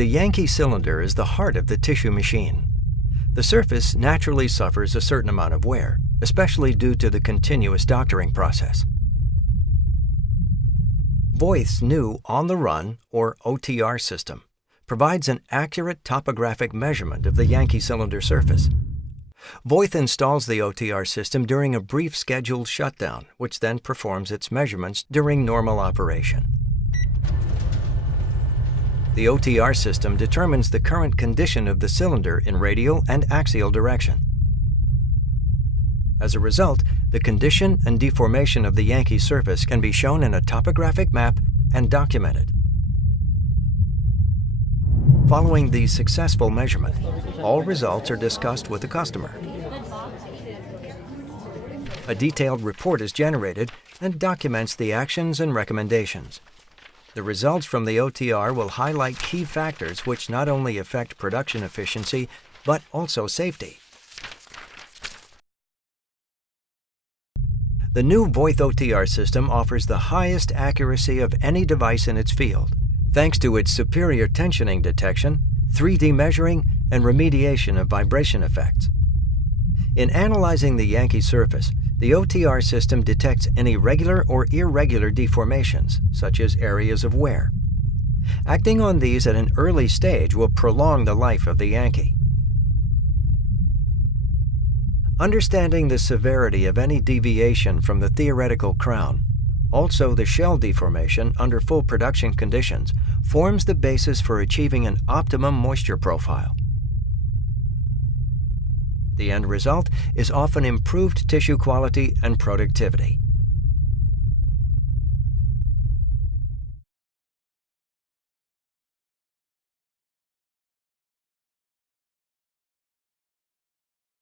The Yankee cylinder is the heart of the tissue machine. The surface naturally suffers a certain amount of wear, especially due to the continuous doctoring process. Voith's new on-the-run, or OTR system, provides an accurate topographic measurement of the Yankee cylinder surface. Voith installs the OTR system during a brief scheduled shutdown, which then performs its measurements during normal operation. The OTR system determines the current condition of the cylinder in radial and axial direction. As a result, the condition and deformation of the Yankee surface can be shown in a topographic map and documented. Following the successful measurement, all results are discussed with the customer. A detailed report is generated and documents the actions and recommendations. The results from the OTR will highlight key factors which not only affect production efficiency, but also safety. The new Voith OTR system offers the highest accuracy of any device in its field, thanks to its superior tensioning detection, 3D measuring, and remediation of vibration effects. In analyzing the Yankee surface, the OTR system detects any regular or irregular deformations, such as areas of wear. Acting on these at an early stage will prolong the life of the Yankee. Understanding the severity of any deviation from the theoretical crown, also the shell deformation under full production conditions, forms the basis for achieving an optimum moisture profile. The end result is often improved tissue quality and productivity.